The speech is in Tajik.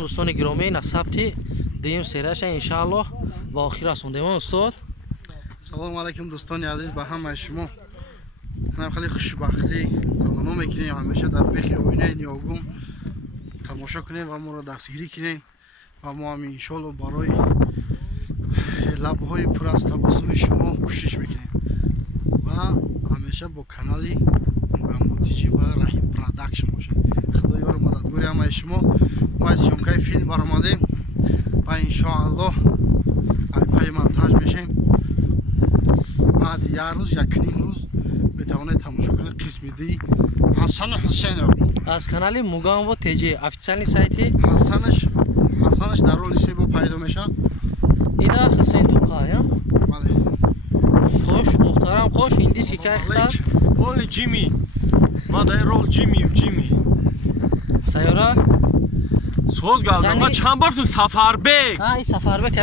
دوستان گرامی این ثبت دیم سریش انشالله و آخر رسوندیم استاد. سلام علیکم دوستان عزیز به همه شما. من خیلی خوشبختی تمام میکنیم همیشه در بخیر وینه نیاگم تماشا کنیم و ما را دستگیری کنیم و ما هم انشالله برای لبهای پر از تبسم شما کوشش میکنیم و همیشه با کانالی موگامبو و رحیم پروداکشن باشه. خدا یار مددگاری همه شما. ما از سیومکای فیلم برآمدیم و انشاءالله پای مونتاژ میشیم. بعد یک روز یک نیم روز بتوانید تماشا کنید قسم دی حسن حسین از کانال موگامبو تیجی افیشیالی سایتی حسنش در رول سیبو پیدا میشه. اینا حسین دوقایا. بله. خوش محترم خوش هندیس کی اختار. رول جیمی. ما در رول جیمی. سیاره سوز گردم. ما چند بار تو سفر بک. این سفر بک.